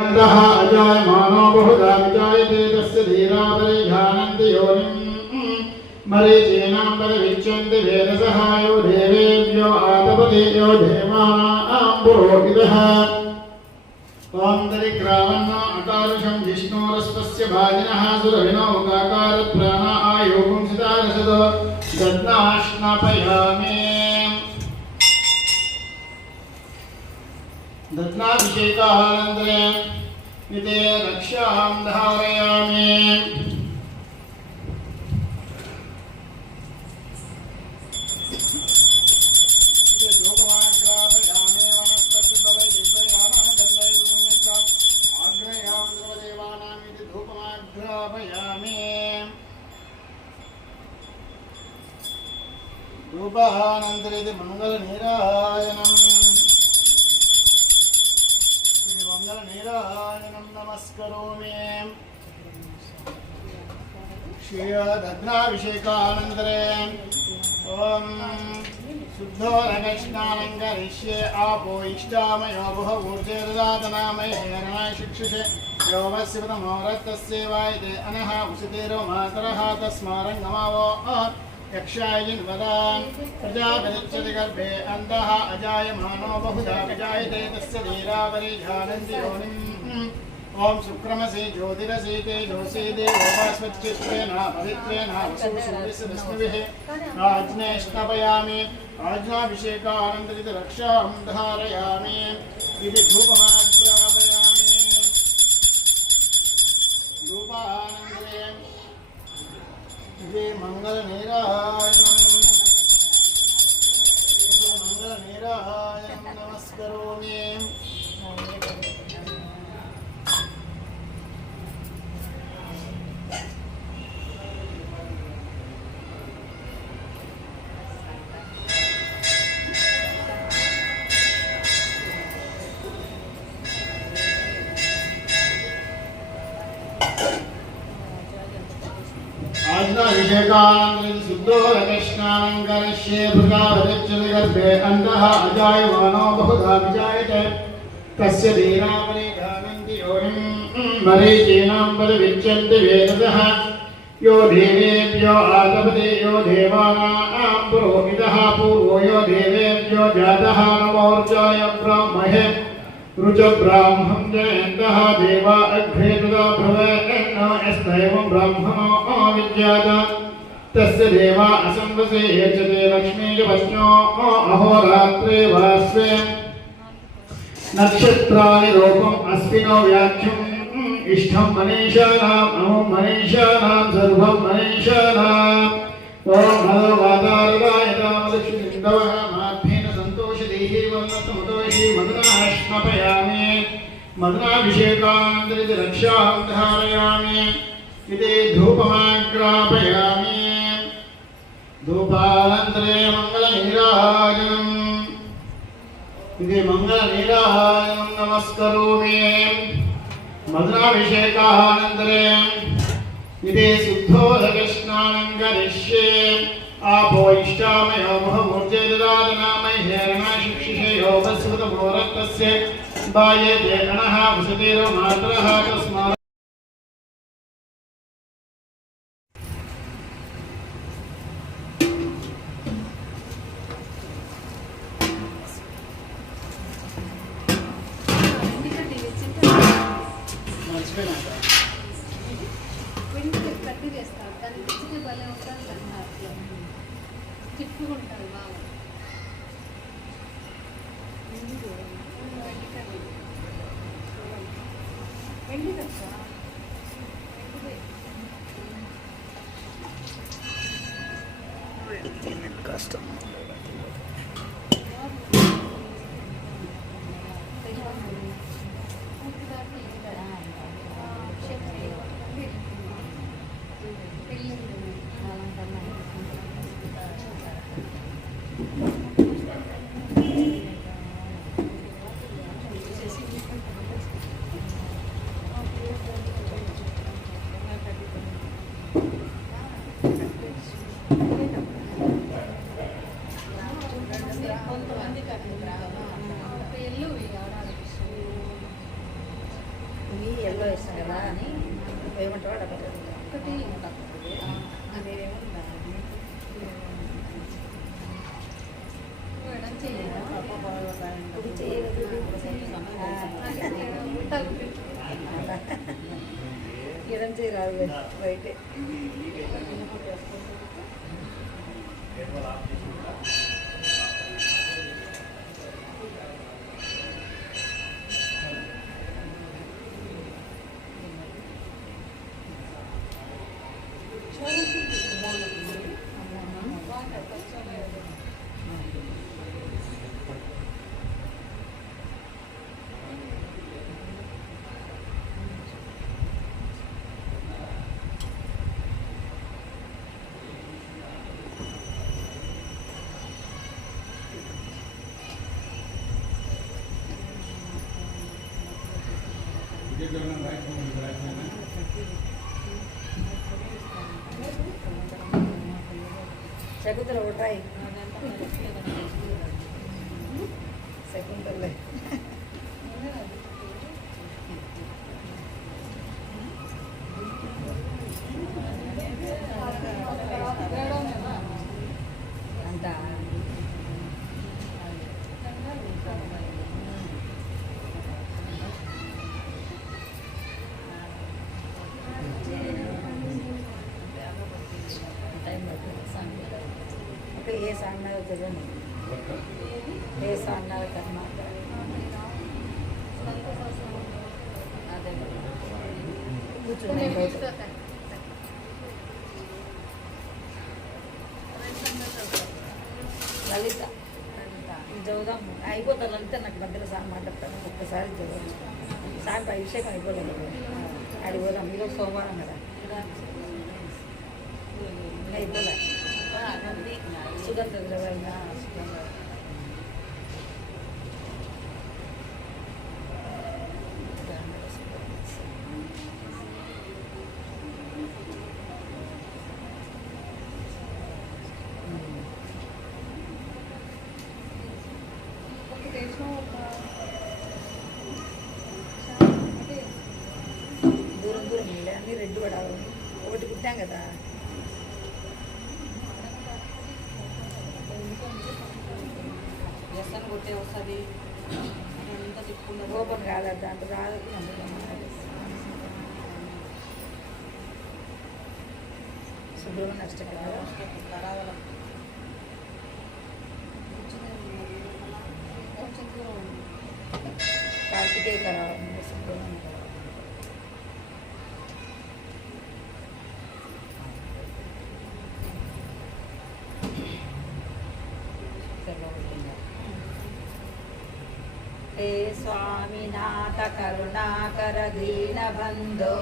अजायमानो बहुधा विजायते तस्य धीरातरे जानन्ति योनिम् मरीचीनाम्बरविच्यन्ति वेदसहायो देवेभ्यो आतपतेयो देवानां पुरोहितः ओंतरिक्रामन्नो अकारुषं जिष्णोरस्पस्य भाजिनः सुरभिनो मुखाकारप्राण आयोगुं सितारसदो दद्नाश्नापयामि दत्नाभिषेकानन्तरे निते रक्षां धारयामि धूपानन्तरे मंगलनीराजनम् मंगलनीराजनं नमस्करोमि श्रीदध्नाभिषेकानन्तरे ओम शुद्धोदकस्नानं करिष्ये आपो इष्टामयो भुः ऊर्जे ददातनामये शिक्षुषे योमस्यपदमोरत्तस्येवायते अनः उषितेरो मातरः तस्मारङ्गमावो यक्षायिन् वदान् प्रजापतिच्छति गर्भे अन्तः अजायमानो बहुधा विजायते तस्य धीरावरि जानन्ति योनिम् ओम शुक्रमसि ज्योतिरसि तेजोसि देवोपास्वच्चित्तेन पवित्रेण वसुविस्मिभिः आज्ञेष्टपयामि आज्ञाभिषेकानन्तरित रक्षां धारयामि इति धूपमाग्रापयामि धूपानन्तरे मंगलनीराजनं नमस्करोमि अभिषेकानन्तरं शुद्धोदकस्नानं करिष्ये भृगावतिच्छति गर्भे अन्तः अजायमानो बहुधा विजायते तस्य धीरावरि जानन्ति योनिम् मरीचीनाम्बरविच्यन्ति वेदसः यो देवेभ्यो आतपते यो देवानां पुरोहितः पूर्वो यो देवेभ्यो जातः नमोर्जाय ब्राह्महे रुच ब्राह्मं जयन्तः देवा अग्रे तदा भवेन्न यस्दैवं ब्राह्मणो विद्यात तस्य देवा असंवसे यजते लक्ष्मी च पश्नो अहोरात्रे वास्वे नक्षत्राणि रूपम् अस्मिनो व्याख्यम् इष्टं मनीषाणाम् अमुं मनीषाणां सर्वं मनीषाणाम् ॐ नमो वातारदायतामलक्ष्मीन्दवः माध्येन सन्तोषदेहि वर्णतमुदोषि मदनाश्नपयामि मदनाभिषेकानन्तरित रक्षां धारयामि इति धूपमाग्रापयामि धूपानन्तरे मंगलनीराजनम् इति मंगलनीराजनं नमस्करोमि मदनाभिषेकानन्तरे इति शुद्धोदकस्नानं करिष्ये आपो इष्टामयो भुः ऊर्जे ददातनामये शिक्षिषे योगस्वतमोरक्तस्य बायते अनः वसतिरो मातरः तस्मात् కష్టం ఇవి ఎల్లో వేస్తాం కదా అని ఏమంటారు అడగలేదు ఒకటి ఇడం చేయరాదు బయటే శకుంతల ఒకటాయి శకుంతలే అంతా ఏ సాంగ్ చదవండి ఏ సాంగ్ కర్మ అదే కూర్చోండి లలిత చదువుదాం అయిపోతుంది అంతే నాకు మధ్యలో సాంగ్ మాట్లాడతాను ఒక్కసారి చదవండి సాంగ్ అభిషేకం అయిపోలేదు అడిగిపోదాం ఈరోజు సోమవారం కదా అయిపోలే సుగంధ ద్రవ్యంగా దూరం దూరం వెళ్ళి అన్నీ రెడ్డి పడాలి ఒకటి కుట్టాం కదా వ్యసనం కొట్టే వస్తుంది అంతా తిప్పుకున్న ఓపెన్ కాదు దాంట్లో రాదు సుబ్రహ్మణ్య అష్టకం కదా కార్తికేయ కరావళి సుబ్రహ్మణ్య हे स्वामीनाथ करुणाकर दीनबन्धो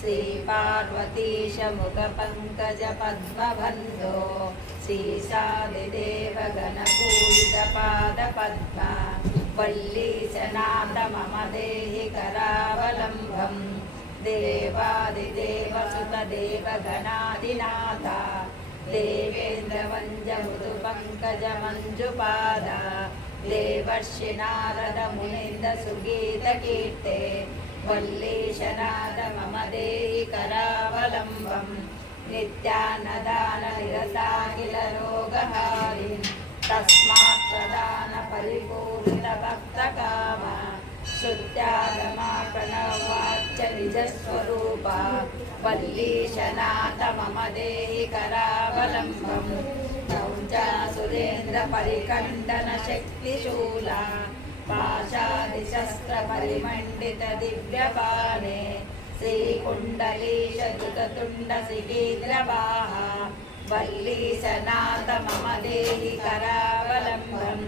श्रीपार्वतीश मुखपङ्कज पद्मबन्धो श्रीशादिदेव गणपूजितपादपद्मा वल्लीशनाथ मम देहि करावलम्बं देवादिदेव सुतदेव गणादिनाथ देवेन्द्रवञ्ज मृदुपङ्कज मञ्जुपाद देवर्षि नारद मुनीन्द्र सुगीत कीर्ते वल्लीशनाथ मम देहि करावलम्बं नित्यानदान निरताखिल रोगहारिन् तस्मात् प्रदान परिपूरित भक्तकाम श्रुत्यागमा प्रणवाच्च निजस्वरूपा वल्लीशनाथ मम देहि करावलम्बं सुरेन्द्र परिकण्डन शक्तिशूला पाशादिशस्त्र परिमण्डित दिव्यपाणे श्रीकुण्डलीश द्रुततुण्ड शिखीन्द्रवाहा वल्लीशनाथ मम देहि करावलम्बं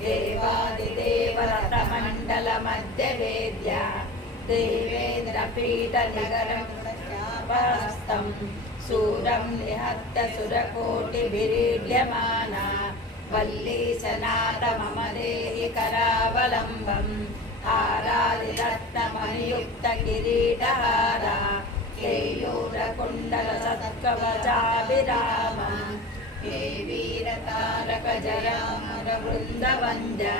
देवादिदेव रथमण्डल मध्यवेद्य देवेन्द्रपीठ निगरं हस्तं सूरं निहत्य सुरकोटिभिरीड्यमाना वल्लीशनाथ मम देहि करावलम्बं हारादिरत्नमणियुक्त किरीटहारा केयूरकुण्डल सत्कवचाभिरामं हे वीरतारक जयामर वृन्दवन्द्या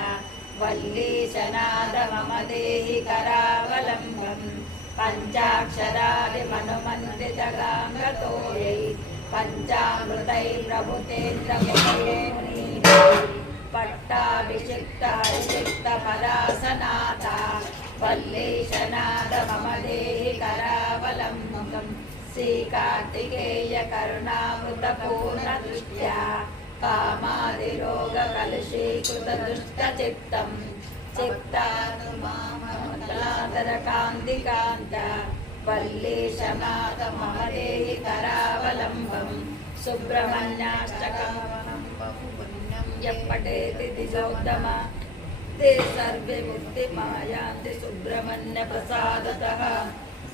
వల్లీశనాద మమ దేహి కరావలంబం పంచాక్షరాదిమనుమంత్రితగాంగతోయై పంచామృతై ప్రభుతేంద్రముఖే పట్టాభిషిక్త హరిషిక్త పరాసనాథ వల్లీశనాద మమ దేహి కరావలంబం శ్రీకార్తికేయ కరుణామృత పూర్ణ దృష్ట్యా కామాదిరోగ కలుషీకృత దుష్ట చిత్తం చిత్తానుమామలాదర కాంతి కాంత వల్లీశనాథ మమ దేహి కరావలంబం సుబ్రహ్మణ్యాష్టకం యప్పటేతి దిశోత్తమ ते सर्वे मुक्तिमायान्ति सुब्रह्मण्य प्रसादतः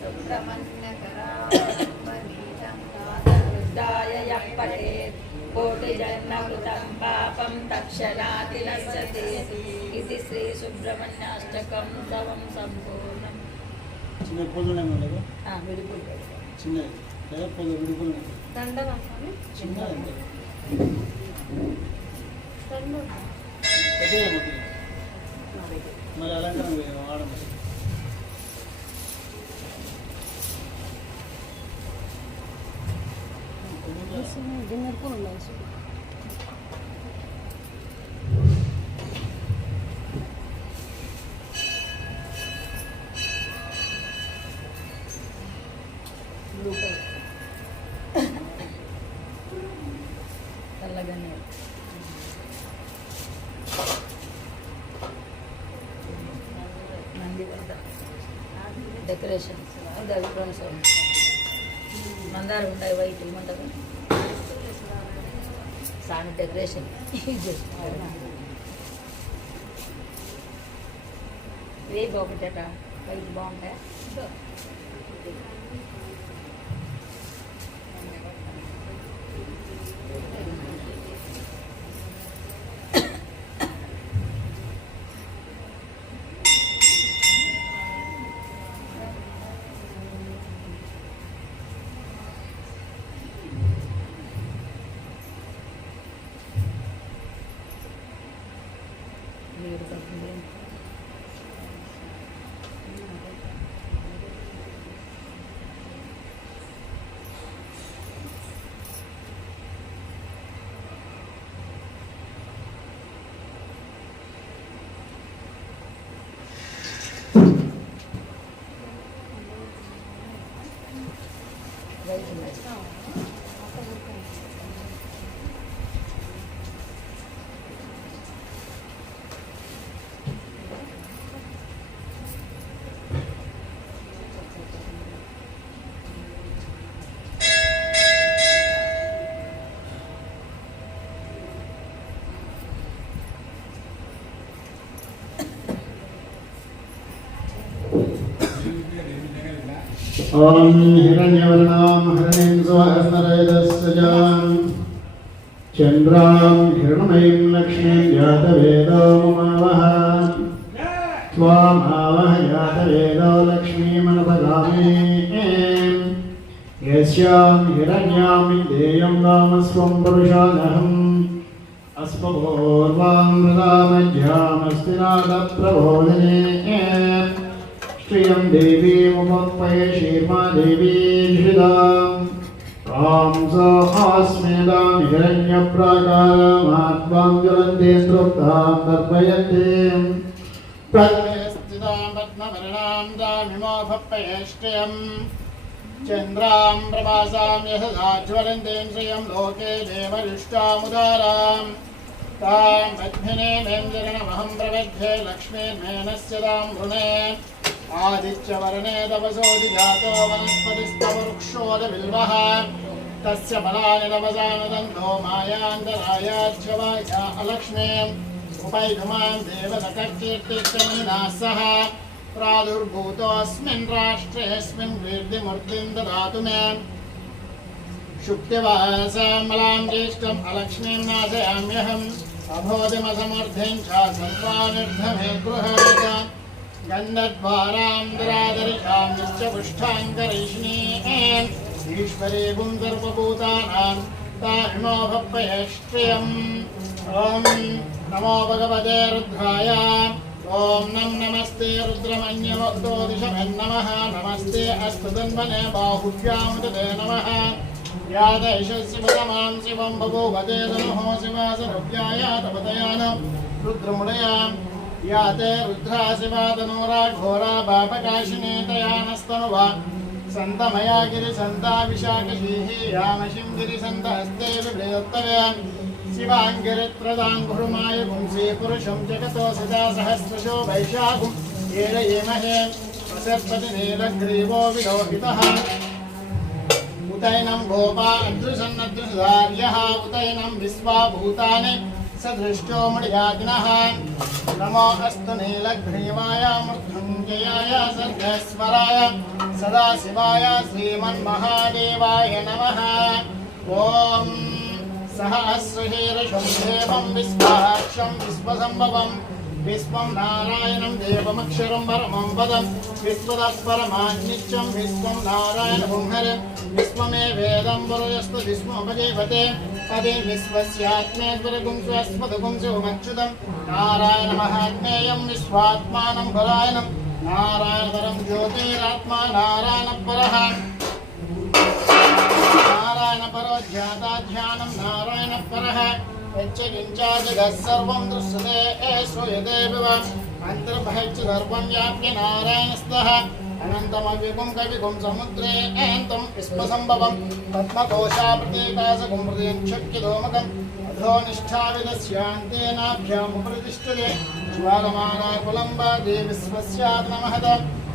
सुब्रह्मण्यकरावलम्बनीतं यः पठेत् कोटिजन्मकृतं पापं तत्क्षणाति नश्यति इति श्री सुब्रह्मण्याष्टकं सर्वं सम्पूर्णम् చిన్న పూజలు ఏమన్నా విడిపుల్ చిన్నది లేదా పూజ విడిపుల్ దండనా స్వామి చిన్నది రెండు పెద్దగా మరి అలంకరణ వాడము డిన్నర్ కూడా ఉన్నాయి చల్లగానే డెకరేషన్స్ అది అభిప్రాయం సార్ మందారం ఉంటాయి వైట్ ఏమంటారు సామి డెకరేషన్ ఇవే బాగుంటాయట వైట్ బాగుంటాయా ॐ हिरण्यवर्णां हरणीं सुवहस्नरजतस्रजां चन्द्रां हिरण्मयीं लक्ष्मीं जातवेदो ममावह त्वामावह जातवेदो लक्ष्मीमनुपगामे यस्यां हिरण्यां विद्येयं रामस्वं पुरुषानहम् अस्मभूर्वामृतामध्यामस्ति नादप्रबोधिने श्रियं देवीमुपक्वये शीर्मा देवी धृताम् तां स आस्मेदां हिरण्यप्राकारामात्मां ज्वलन्तेन्द्रोक्तां तर्पयन्तीं प्रज्ञे स्थितां पद्मवर्णां दामिमोपक्वये श्रियं चन्द्रां प्रभासां यशसा ज्वलन्तीं श्रियं लोके देवयुष्टामुदारां तां पद्मिनीमेन्द्रणमहं प्रबध्ये लक्ष्मीर्मेनस्य तां वृणे आदित्यवर्णे तपसोऽधि जातो वनस्पतिस्तववृक्षोदबिल्वः तस्य फलानि तपसानुदन्तो मायान्तरायाच्छवाया अलक्ष्मीम् उपैधुमां देवसखकीर्तिश्चमीनाः सह प्रादुर्भूतोऽस्मिन् राष्ट्रेऽस्मिन् कीर्तिमूर्तिं ददातु मे शुक्तिवासां मलां ज्येष्ठम् अलक्ष्मीं नाशयाम्यहम् अभोधिमसमर्थिं च सर्वानिर्धमे गृहात् गन्धद्वारां दुरादर्शां नित्यपुष्टाङ्करेष्णीं ईश्वरे पुंसर्वभूतानां तारिणो भप्पये श्रियम् ॐ नमो भगवते रुद्राय ॐ नमस्ते रुद्रमन्योदिशमन्नमः नमस्ते अस्तु तन्वने बाहुभ्यामुदते नमः या दैशस्य पदमां शिवं बभूवते तनुः शिवासरव्याय तपतयान रुद्रमुडया या ते रुद्रा शिवा तनूरा घोरा पापकाशिनी तयानस्तनुवा सन्तमया गिरिसन्ता विशाखशीः यामशिं गिरिसन्तहस्ते विभृयोत्तरया शिवाङ्गिरित्रदाङ्घुरुमाय पुंसि पुरुषं जगतो सदा सहस्रशो वैशाखुं येलयेमहे प्रसर्पतिनीलग्रीवो विलोहितः उतैनं गोपा अदृशन्नदृशधार्यः उतैनं विश्वाभूतानि सदृष्टो मृयादिनः नमो अस्तु नीलग्रीवाय मृत्युञ्जयाय सर्गस्वराय सदाशिवाय श्रीमन्महादेवाय नमः ॐ सहस्रशीर्षं देवं विश्वाक्षं विश्वसम्भवं विश्वं नारायणं देवमक्षरं परमं पदं विश्वतः परमान्नित्यं विश्वं नारायणपुंहरं विश्वमेवेदं पुरुषस्तु विश्वोपजीवते पदे विश्वस्यात्मेश्वरगुं स्वस्मदगुं शिवमच्युतं नारायणमहात्मेयं विश्वात्मानं परायणं नारायणपरं ज्योतिरात्मा नारायणपरः नारायणपरो ध्याताध्यानं नारायणपरः यच्चकिञ्चा जगत् सर्वं दृश्यते श्रूयते विव अन्तर्बहिश्च सर्वं व्याप्य नारायणस्थः अनन्तमव्यगुं कविगुं समुद्रे अनन्तं विश्वसम्भवं पद्मकोशाप्रतीकासगुं हृदयक्षक्यधूमकम् अधो निष्ठाविदस्यान्तेनाभ्यामुपरितिष्ठते ज्वालमानाकुलम्बादे विश्वस्यात्महत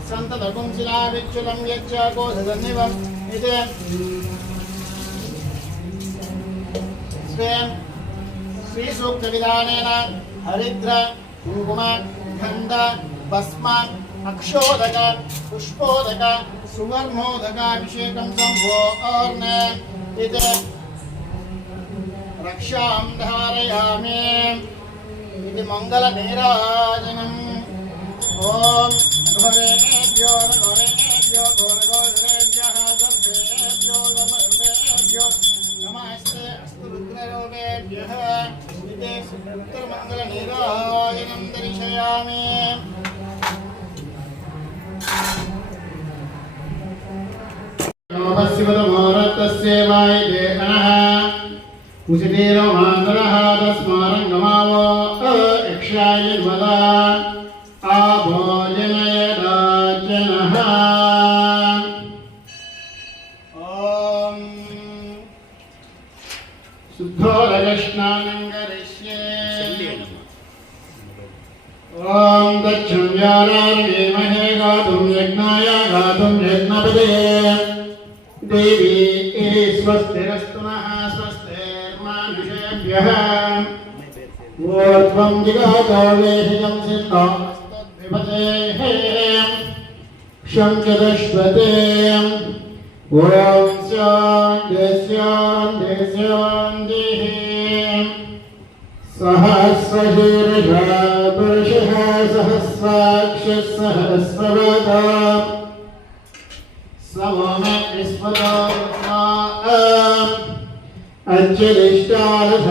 सन्ततगुं शिलाविच्युलं यच्च कोशसन्निवम् इति स्वेन श्रीसूक्तविधानेन हरिद्र कुङ्कुम गन्ध भस्म अक्षोदक पुष्पोदक सुवर्णोदकाभिषेकं सम्पूर्ण इति रक्षां धारयामि इति मङ्गलनीराजनम् ॐ भवेभ्यो घोरेभ्यो घोरघोरेभ्यः सर्वेभ्यो सर्वेभ्यो नमस्ते अस्तु रुद्ररूपेभ्यः इति उत्तरमङ्गलनीराजनं दर्शयामि शिवतमोरत्तस्येवायदेनः कुशितीरमान्तरः तस्मारङ्गमावो यक्षायन्वदा आभोजनयदाचनः ॐ शुद्धोदकस्नानं करिष्ये ॐ दक्षं व्यारामहे गातुं यज्ञाय गातुं यज्ञपदे देवी स्वस्तिरस्तु नः स्वस्तिर्मानुषेभ्यः ऊर्ध्वं जिगातो वेहिजं सिद्धोस्तद्विपदेः शङ्करश्वते ॐ शान्तिः सहस्रशीर्षः पुरुषः सहस्राक्षः सहस्रवदा सममे विश्वतो अज्जलिष्टारः